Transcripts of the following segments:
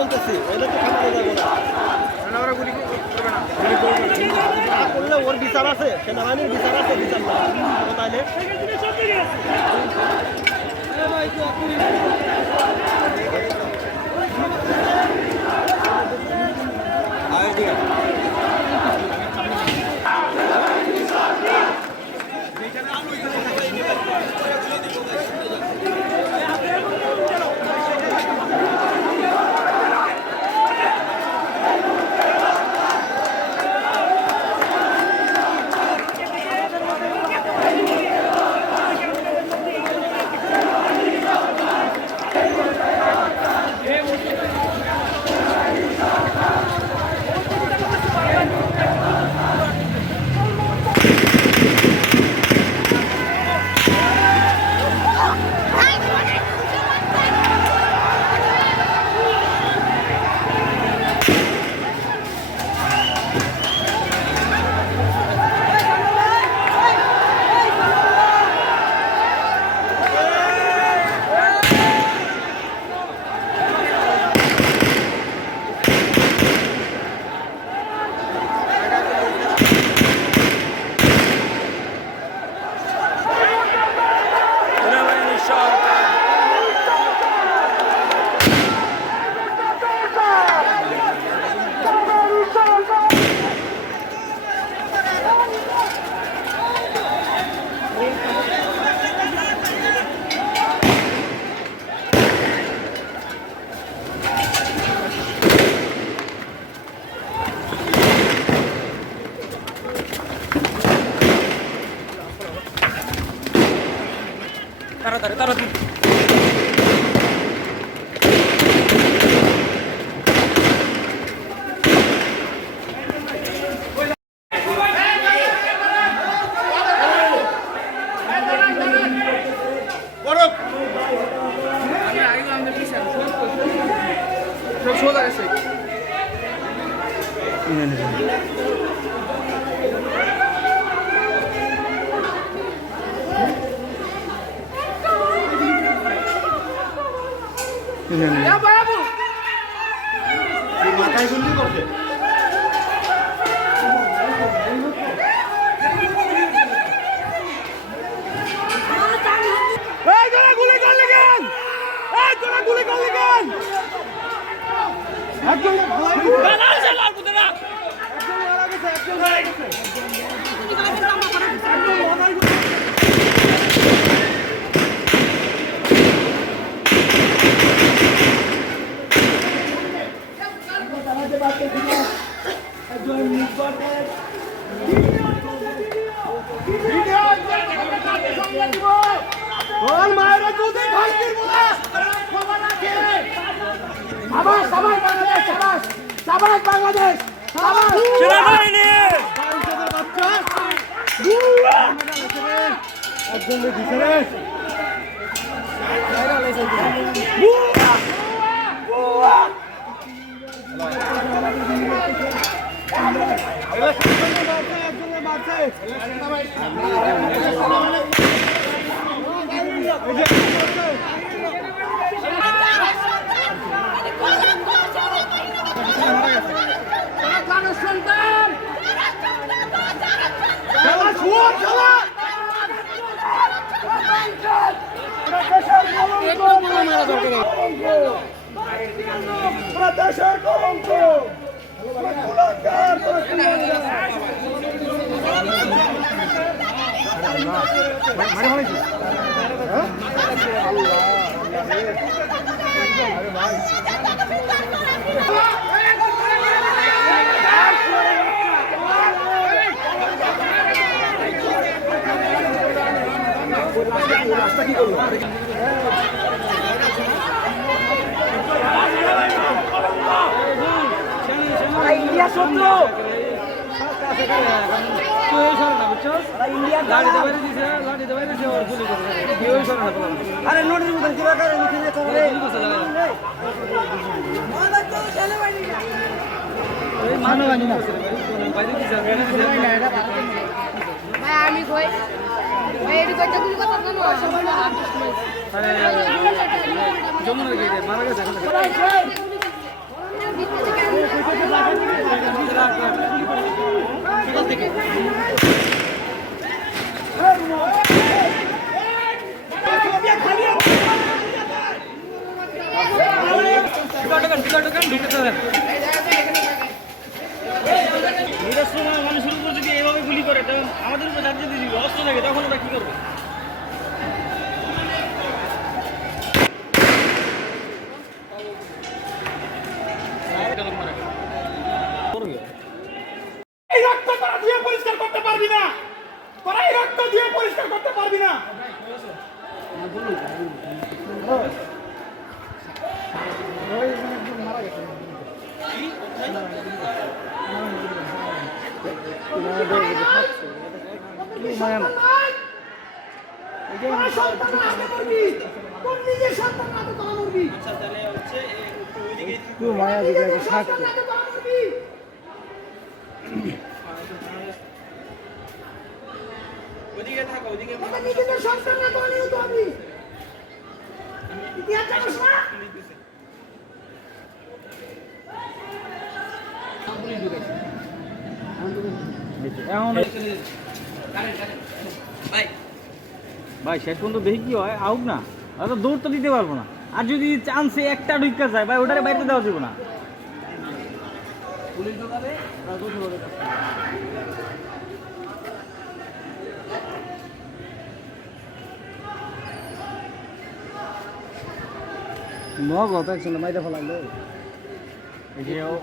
বলতেছি ওইটা তো খামারে যাব না। না করলে ওর বিচার আছে সেনাবাহিনীর বিচার আছে, বিচার না তাহলে কেন এই তোরা গুলি করলি কেন একজন বাংলাদেশ সেনাবাহিনী বাচ্চা একজন দিছে রে খেলা শুয়ার খেলা দেশের কলঙ্ক কুলাঙ্গার, তোরা কুলাঙ্গার। মারে মারেছি হ্যাঁ আল্লাহ আল্লাহ রে। আরে ভাই রাস্তা কি করল ইন্ডিয়া শত্রু আরে নোটের মতন কিবা করে লিখে করে ভাই আমি কই? ভাই এটি কইতে তুমি কথা জানো সবাই না যমুনা গিয়ে মারা গেছে কেন নিরস্ত্র মানুষের যদি এভাবে গুলি করে, তখন আমাদের উপর যাতে যদি অস্ত্র থাকে তখন ওরা কি করবে এই রক্ত তোরা দিয়ে পরিষ্কার করতে পারবি না তোরা এই রক্ত দিয়ে পরিষ্কার করতে পারবি না তোরা সন্তান আগে মরবি তোর নিজের সন্তান আগে তোরা মরবি আচ্ছা তাহলে হচ্ছে ওইদিকে নিজের সন্তান তোরা মরবি ওইদিকে থাকো। তোদের নিজেদের সন্তান না তোরা নিহত হবি ইতিহাস জানিস না এখন ভাই শেষ পর্যন্ত দেখি কি হয় আউক না। হয়তো দৌড় তো দিতে পারব না। আর যদি চান্সে একটা ঢুকা যায় ভাই ওটারে বাইরে দেওয়া যাবে না। মগ তো একজন মাইরা ফেলাইলো।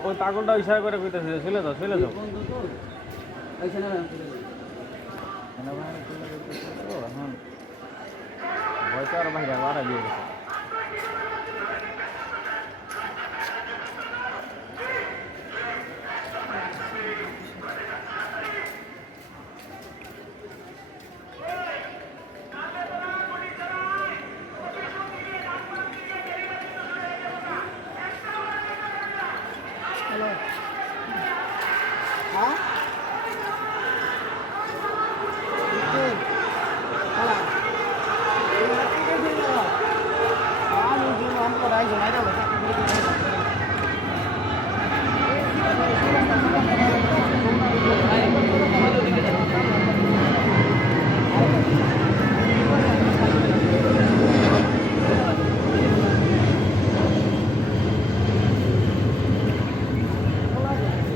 ওই পাগলটা ইশারা করে কইতেছে চলে যাও চলে যাও চলে যেতেছে তো, আরও বাইরে বাড়া দিয়ে গেছে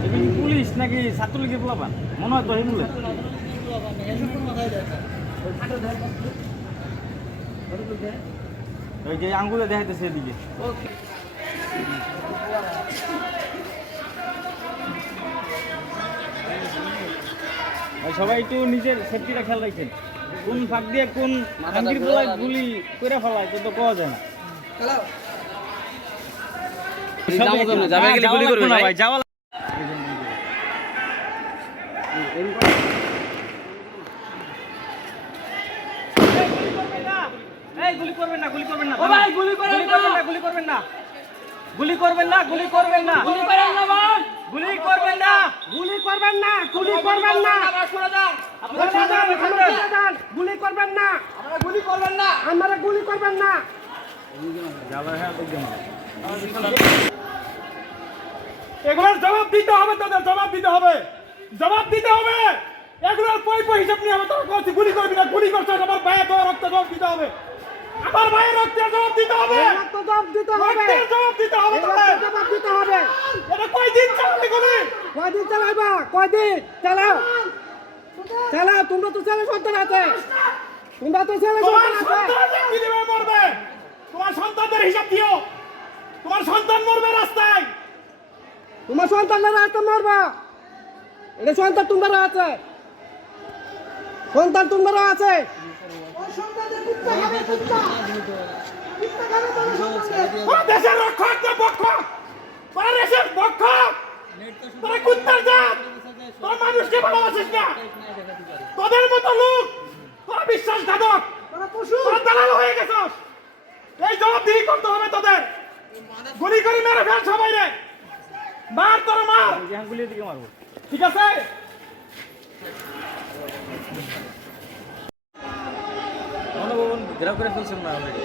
এটা কি পুলিশ নাকি ছাত্রলীগের পোলাপান? মনে হয় ওই যে আঙ্গুলে দেখাইতেছে এদিকে। সবাই একটু নিজের সেফটিটা খেয়াল রাখছেন কোন ফাঁক দিয়ে কোন আঙ্গির পোলায় গুলি করে ফেলায় তো তো কোয়া যায় না। ভাই যাওয়া এই গুলি করবেন না গুলি করবেন না গুলি। করবেন না গুলি করবেন না গুলি করবেন না গুলি করবেন না গুলি করেন না ভাই গুলি করবেন না গুলি করবেন না গুলি করবেন না দেন। গুলি করবেন না গুলি করবেন না আপনারা গুলি করবেন না যাবে হ্যাঁ দেখবেন এগুলোর জবাব দিতে হবে তোদের জবাব দিতে হবে জবাব দিতে হবে। এগুলোর পই পই হিসাব নিয়ে হবে তোর কলসি গুলি করবি না গুলি করছিস আমার ভাইয়ের তোর রক্ত জবাব দিতে হবে। আমার ভাইয়ের রক্তের জবাব দিতে হবে। রক্ত জবাব দিতে হবে। রক্তের জবাব দিতে হবে জবাব দিতে হবে। এটা কয়দিন চালাতে গুলি? কয়দিন চালাইবা? কয়দিন? চালাও। চালাও তোমরা তো ছেলে সন্তান আছে। তোমরা তো ছেলে তোমার সন্তান আছে। সন্তান কীভাবে মরবে? তোমার সন্তানদের হিসাব দিও। তোমার সন্তান মরবে রাস্তায়। তোমার সন্তানরা আছে মারবা। এটা সন্তান তোমরা আছে। সন্তান তোমরা আছে। দেশের রক্ষক না পক্ষক তোরা দেশের পক্ষক তোরা কুত্তার জাত। তোরা মানুষকে ভালোবাসিস না। তোদের মতো লোক তোরা বিশ্বাসঘাতক। তোরা দালাল হয়ে গেছস। এই জবাবদিহি করতে হবে তোদের। গুলি করে মেরে ফেল সবাই রে মার তোরা মার। দিকে মারবো। ঠিক আছে? মনোভবন করে ফেলছেন না অলরেডি